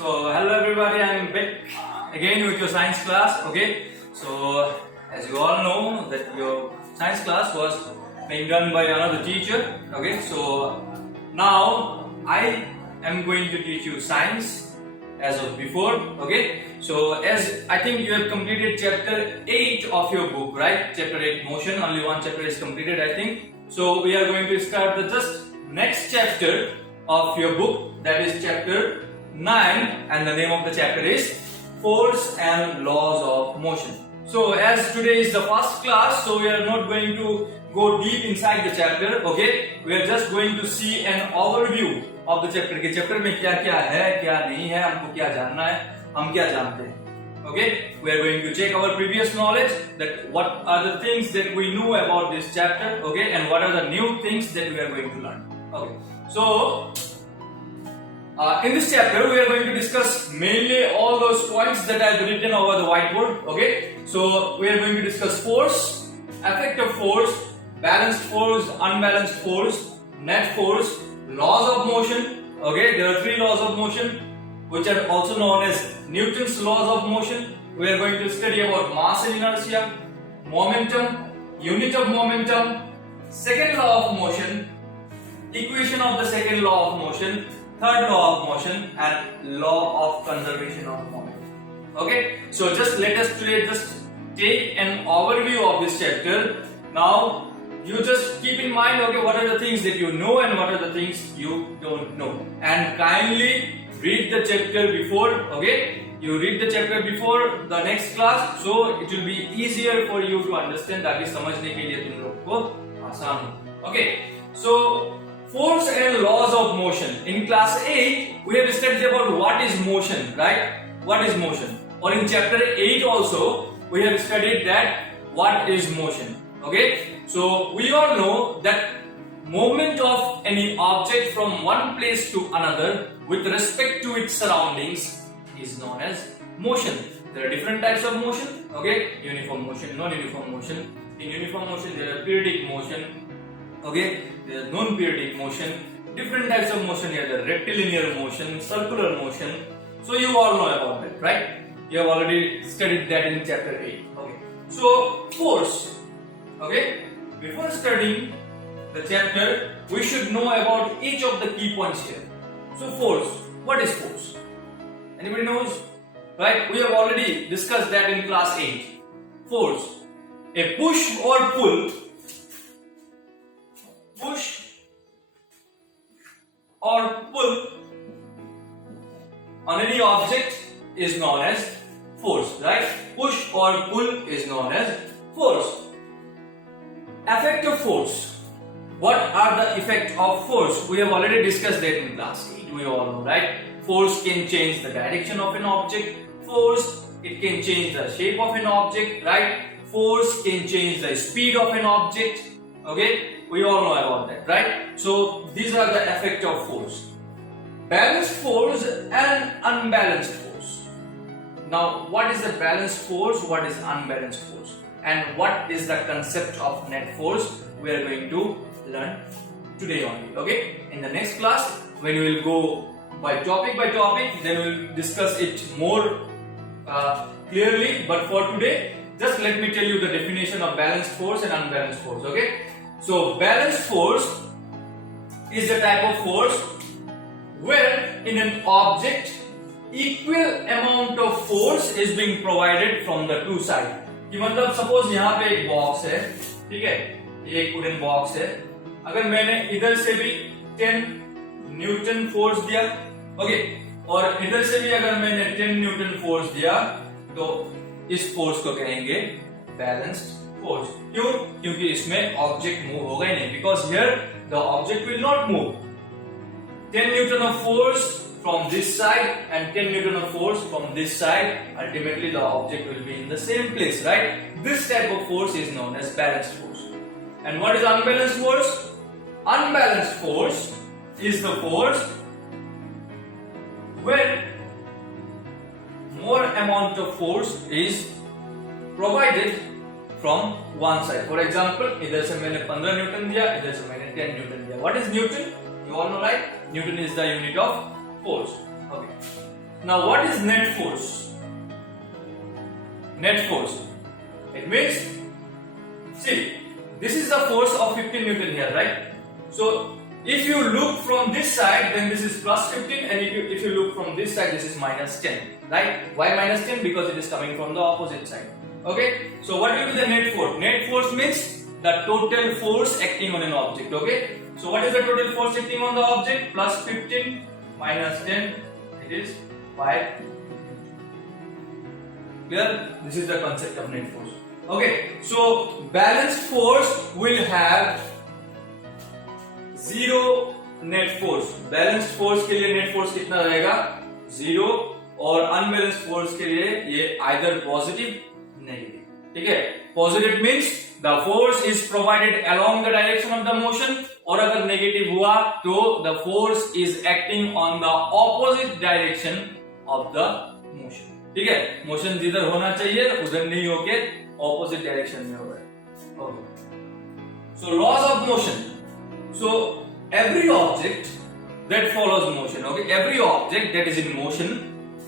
So hello everybody, I'm back again with your science class. Okay, so as you all know that your science class was being done by another teacher. Okay, so now I am going to teach you science as of before. Okay, so as I think you have completed chapter 8 of your book, right? Chapter 8 motion, only one chapter is completed, I think. So we are going to start the just next chapter of your book, that is chapter 9, and the name of the chapter is Force and Laws of Motion. So as today is the first class, so we are not going to go deep inside the chapter. Okay, we are just going to see an overview of the chapter. कि chapter में क्या क्या है, क्या नहीं है, हमको क्या जानना है, हम क्या जानते हैं. Okay, we are going to check our previous knowledge, that what are the things that we knew about this chapter. Okay, and what are the new things that we are going to learn. Okay, so in this chapter, we are going to discuss mainly all those points that I have written over the whiteboard. Okay, so we are going to discuss force, effect of force, balanced force, unbalanced force, net force, laws of motion. Okay, there are 3 laws of motion, which are also known as Newton's laws of motion. We are going to study about mass and inertia, momentum, unit of momentum, second law of motion, equation of the second law of motion, third law of motion, and law of conservation of moment. Okay, so just let us today just take an overview of this chapter. Now you just keep in mind, okay, what are the things that you know and what are the things you don't know, and kindly read the chapter before. Okay, you read the chapter before the next class, so it will be easier for you to understand, ताकि समझने के लिए तुम लोग को आसान हो. Okay, so force and laws of motion. In class 8, we have studied about what is motion, right? What is motion? Or in chapter 8 also, we have studied that what is motion. Okay? So we all know that movement of any object from one place to another with respect to its surroundings is known as motion. There are different types of motion. Okay? Uniform motion, non-uniform motion. In uniform motion, there are periodic motion. Okay, there is non-periodic motion, different types of motion here, the rectilinear motion, circular motion. So you all know about that, right? You have already studied that in chapter 8. Okay, so force. Okay, before studying the chapter, we should know about each of the key points here. So force, what is force? Anybody knows? Right, we have already discussed that in class 8. Force, a push or pull on any object is known as force, right? Push or pull is known as force. Effect of force. What are the effects of force? We have already discussed that in class 8. We all know, right? Force can change the direction of an object. Force, it can change the shape of an object, right? Force can change the speed of an object. Okay? We all know about that, right? So these are the effects of force. Balanced force and unbalanced force. Now, what is the balanced force? What is unbalanced force? And what is the concept of net force? We are going to learn today only. Okay? In the next class, when we will go by topic, then we will discuss it more clearly. But for today, just let me tell you the definition of balanced force and unbalanced force. Okay? So balanced force is the type of force where in an object equal amount of force is being provided from the two sides. कि मतलब suppose यहाँ पे एक box है, ठीक है, ये एक वुडन बॉक्स है. अगर मैंने इधर से भी 10 न्यूटन फोर्स दिया, ओके, और इधर से भी अगर मैंने 10 न्यूटन फोर्स दिया, तो इस फोर्स को कहेंगे बैलेंस्ड force. क्यों? क्योंकि इसमें ऑब्जेक्ट मूव होगा ही नहीं, because here the object will not move. 10 Newton of force from this side and 10 Newton of force from this side, ultimately the object will be in the same place, right? This type of force is known as balanced force. And what is unbalanced force? Unbalanced force is the force where more amount of force is provided from one side. For example, इधर से मैंने 15 Newton दिया, इधर से मैंने 10 Newton दिया. What is Newton? You all know, right? Newton is the unit of force. Okay. Now what is net force? Net force. It means, see, this is the force of 15 Newton here, right? So if you look from this side, then this is plus 15, and if you look from this side, this is minus 10, right? Why minus 10? Because it is coming from the opposite side. Okay? So what will be the net force? Net force means the total force acting on an object. Okay? So what is the total force acting on the object? Plus 15 minus 10, it is 5. Clear? This is the concept of net force. Okay, so balanced force will have zero net force. Balanced force के लिए net force कितना रहेगा? Zero. और unbalanced force के लिए ये either positive, negative. ठीक है? Positive means the force is provided along the direction of the motion. और अगर negative हुआ तो the force is acting on the opposite direction of the motion. ठीक है? Motion जिधर होना चाहिए उधर नहीं होके opposite direction में होगा. Okay. So laws of motion. So every object that follows motion, okay, every object that is in motion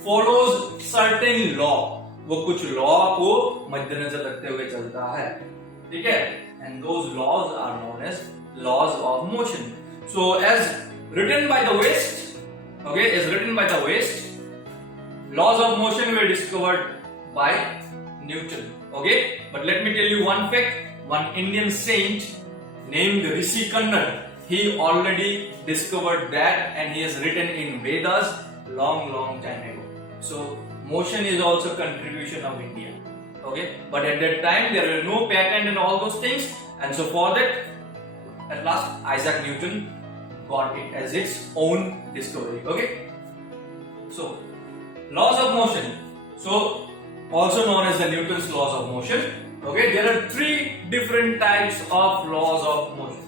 follows certain law. वो कुछ law को मद्देनजर रखते हुए चलता है, ठीक है? And those laws are known as laws of motion. So as written by the West, okay, as written by the West, laws of motion were discovered by Newton. Okay, but let me tell you one fact. One Indian saint named Rishi Kannad, he already discovered that, and he has written in Vedas long time ago. So motion is also contribution of India. Okay, but at that time there were no patent and all those things, and so for that, at last Isaac Newton got it as its own discovery. Okay, so laws of motion. So also known as the Newton's laws of motion. Okay, there are three different types of laws of motion.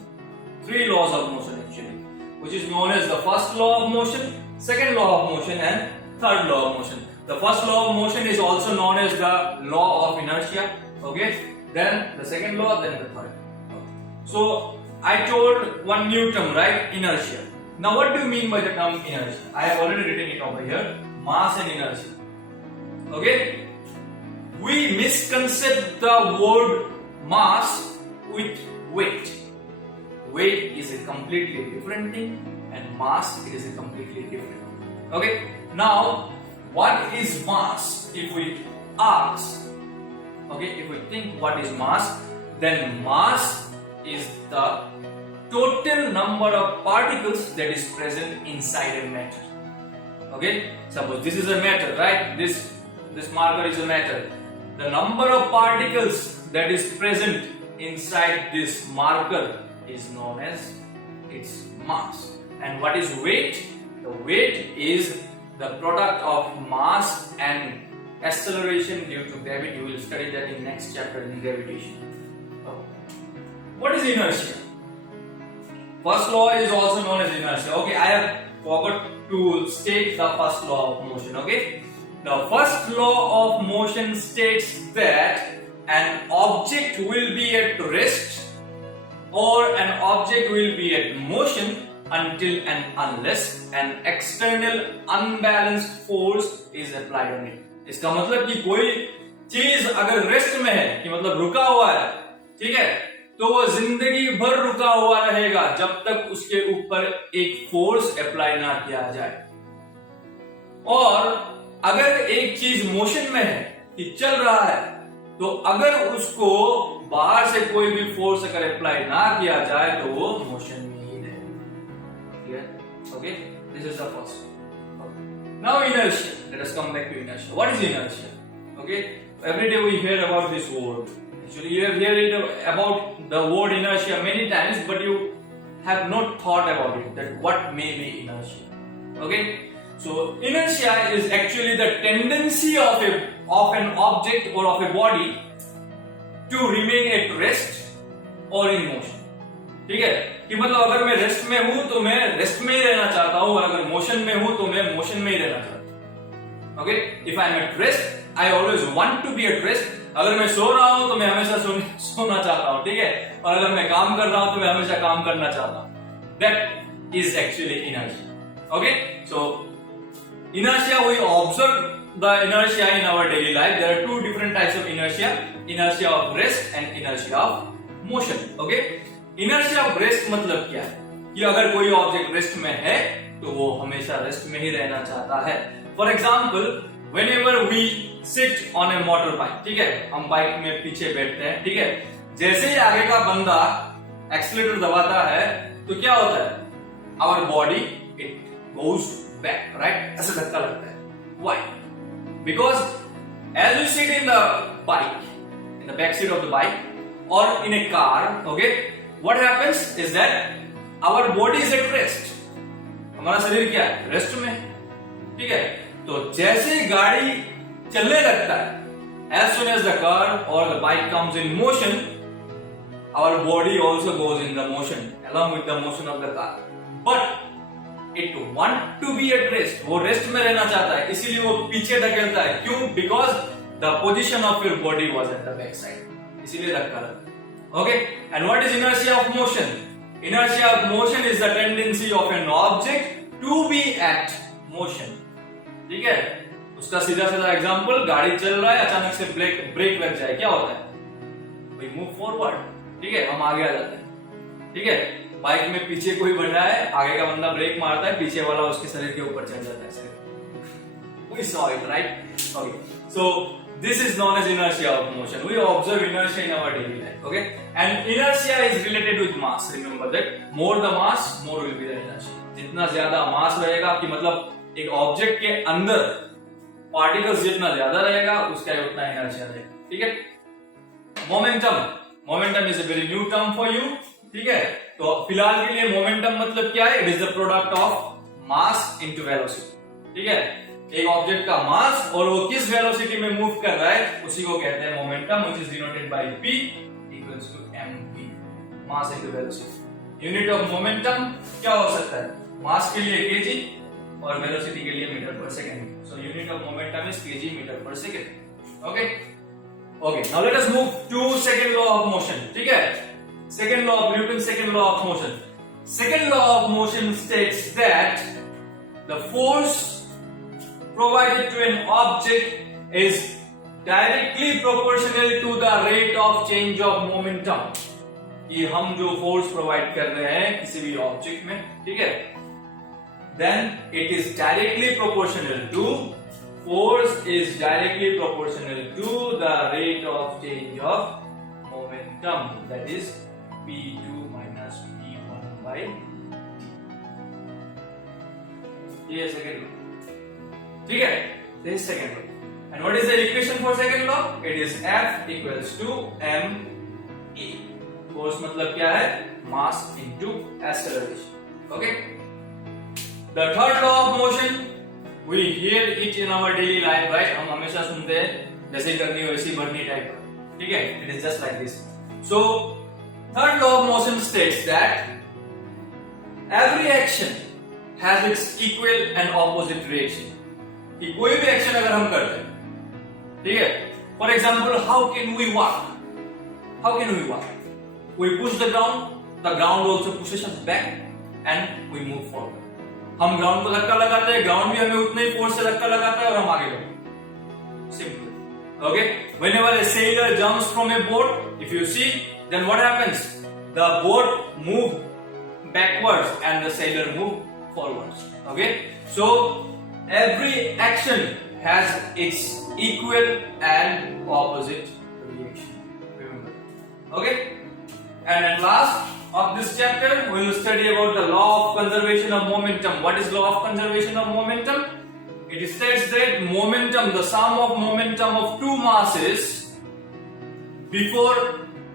Three laws of motion actually, which is known as the first law of motion, second law of motion, and third law of motion. The first law of motion is also known as the law of inertia. Okay, then the second law, then the third. Okay. So I told one new term, right? Inertia. Now what do you mean by the term inertia? I have already written it over here. Mass and inertia. Okay. We misconcept the word mass with weight. Weight is a completely different thing, and mass is a completely different thing. Okay. Now, what is mass? If we ask, okay, if we think what is mass, then mass is the total number of particles that is present inside a matter. Okay. Suppose this is a matter, right? This marker is a matter. The number of particles that is present inside this marker is known as its mass. And what is weight? The weight is the product of mass and acceleration due to gravity. We will study that in next chapter in gravitation. What is inertia? First law is also known as inertia. Okay, I have forgot to state the first law of motion. Okay. The first law of motion states that an object will be at rest or an object will be at motion until and unless an external unbalanced force is applied on it. इसका मतलब कि कोई चीज अगर rest में है, कि मतलब रुका हुआ है, ठीक है, तो वो जिंदगी भर रुका हुआ रहेगा जब तक उसके ऊपर एक फोर्स अप्लाई ना किया जाए. और अगर एक चीज मोशन में है कि चल रहा है, तो अगर उसको बाहर से कोई भी फोर्स अगर अप्लाई ना किया जाए तो वो मोशन में ही रहेगा. Okay, this is the first. Now inertia. Let us come back to inertia. What is inertia? Okay, every day we hear about this word. Actually, you have heard about the word inertia many times, but you have not thought about it, that what may be inertia. Okay, so inertia is actually the tendency of an object or of a body to remain at rest or in motion. ठीक है, कि मतलब अगर मैं rest में हूं तो मैं रेस्ट में ही रहना चाहता हूं, और अगर मोशन में हूं तो मैं मोशन में ही रहना चाहता हूं. Okay, if I am at rest I always want to be at rest. अगर मैं सो रहा हूं तो मैं हमेशा सोना चाहता हूं, ठीक है, और अगर मैं काम कर रहा हूं तो मैं हमेशा काम करना चाहता हूं. That is actually inertia. Okay, so inertia, we observe the inertia in our daily life. There are two different types of inertia: inertia of rest and inertia of motion. Okay, inertia of rest मतलब क्या है कि अगर कोई object rest में है तो वो हमेशा रेस्ट में ही रहना चाहता है. For example, whenever we sit on a motor bike, ठीक है, हम बाइक में पीछे बैठते हैं, ठीक है, जैसे ही आगे का बंदा एक्सीलरेटर दबाता है तो क्या होता है, our body it goes back, right, ऐसे धक्का लगता है. Why? Because as we sit in the bike, in the back seat of the bike और in a car, okay, what happens is that our body is at rest. हमारा शरीर क्या है, rest में, ठीक है. तो जैसे गाड़ी चलने लगता है, as soon as the car or the bike comes in motion, our body also goes in the motion along with the motion of the car. But it want to be at rest. वो rest में रहना चाहता है, इसीलिए वो पीछे धकेलता है. क्यों? Because the position of your body was at the back side. इसीलिए धक्का लगता है. Okay? And what is inertia of motion? Inertia of motion is the tendency of an object to be at motion. ठीक है, उसका सीधा सीधा example, गाड़ी चल रहा है, अचानक से ब्रेक लग जाए, क्या होता है, वी मूव फॉरवर्ड, ठीक है, हम आगे आ जाते हैं. ठीक है, बाइक में पीछे कोई बन रहा है, आगे का बंदा ब्रेक मारता है, पीछे वाला उसके शरीर के ऊपर चढ़ जाता है. We saw it, right? Okay, so this is known as inertia of motion. We observe inertia in our daily life. Okay, and inertia is related with mass. Remember that more the mass, more will be the inertia. जितना ज्यादा मास रहेगा, कि मतलब एक object के अंदर particles जितना ज्यादा रहेगा उसका उतना इनर्शिया रहेगा. ठीक है, momentum is a very new term for you. ठीक है, तो फिलहाल के लिए मोमेंटम मतलब क्या है, it is the product of mass into velocity. ठीक है, एक ऑब्जेक्ट का मास और वो किस वेलोसिटी में मूव कर रहा है उसी को कहते हैं momentum, which is denoted by p equals to mv, mass into velocity. Unit of momentum क्या हो सकता है, मास के लिए kg और वेलोसिटी के लिए metre per second. So unit of momentum is kg metre per second. Okay, now let us move to second law of motion. ठीक है, second law of Newton, second law of motion. Second law of motion states that the force provided to an object is directly proportional to the rate of change of momentum. ये हम जो force provide कर रहे हैं किसी भी object में, ठीक है, then it is directly proportional to, force is directly proportional to the rate of change of momentum, that is p2 minus p1 by t. ये सेकंड लॉ. ठीक है, this is second law. And what is the equation for second law? It is F equals to ma. Force मतलब क्या है, mass into acceleration. Okay. The third law of motion, we hear it in our daily life, right? हम हमेशा सुनते हैं, जैसे करनी वैसी भरनी टाइप का. ठीक है, it is just like this. So third law of motion states that every action has its equal and opposite reaction. कि कोई भी एक्शन अगर हम करते हैं, ठीक है, for example, how can we walk, we push the ground also pushes us back and we move forward. हम ग्राउंड को धक्का लगाते हैं, ग्राउंड भी हमें उतने ही फोर्स से धक्का लगाता है और हम आगे बढ़ते हैं. Simple. Okay, whenever a sailor jumps from a boat, if you see, then what happens, the boat move backwards and the sailor move forwards. Okay, so every action has its equal and opposite reaction. Remember. Okay? And at last of this chapter, we will study about the law of conservation of momentum. What is law of conservation of momentum? It states that momentum, the sum of momentum of two masses before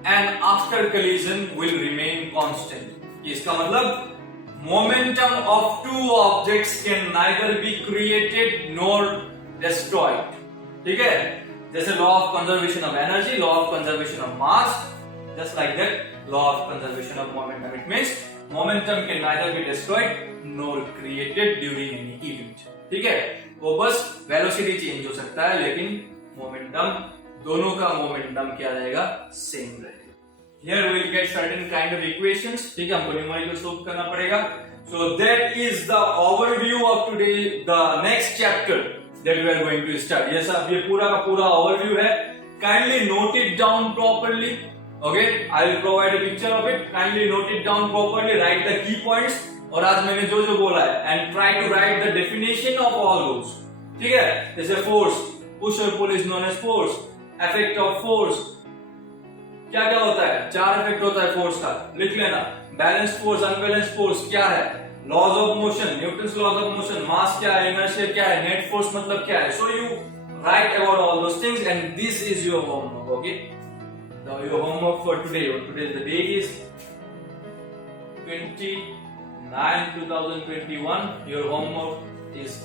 and after collision will remain constant. इसका मतलब momentum of two objects can neither be created nor destroyed. ठीक है, जैसे law of conservation of energy, law of conservation of mass, just like that, law of conservation of momentum. It means momentum can neither be destroyed nor created during any event. ठीक है, वो बस velocity change हो सकता है, लेकिन momentum, दोनों का momentum क्या रहेगा, same रहेगा. Here we will get certain kind of equations. ठीक है, हमको न्यूमेरिकल सोल्व करना पड़ेगा. So that is the overview of today, the next chapter that we are going to start. Yes, अब ये पूरा का पूरा overview है. Kindly note it down properly. Okay, I will provide a picture of it. Kindly note it down properly. Write the key points. और आज मैंने जो जो बोला है, and try to write the definition of all those. ठीक है? जैसे force, push or pull is known as force. Effect of force. क्या क्या होता है? 4 इफेक्ट होता है फोर्स का. लिख लेना. बैलेंस्ड फोर्स, अनबैलेंस्ड फोर्स क्या है? Laws of motion, Newton's laws of motion. Mass क्या है? इनर्शिया क्या है? नेट फोर्स मतलब क्या है? So you write about all those things, and this is your homework. Okay, now your homework for today. Today the date is 29/2021. Your homework is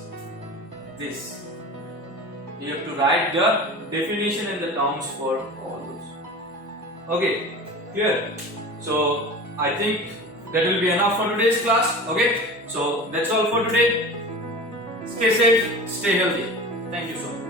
this. You have to write the definition and the terms for all those. Okay, clear? So I think that will be enough for today's class. Okay, so that's all for today. Stay safe, stay healthy. Thank you so much.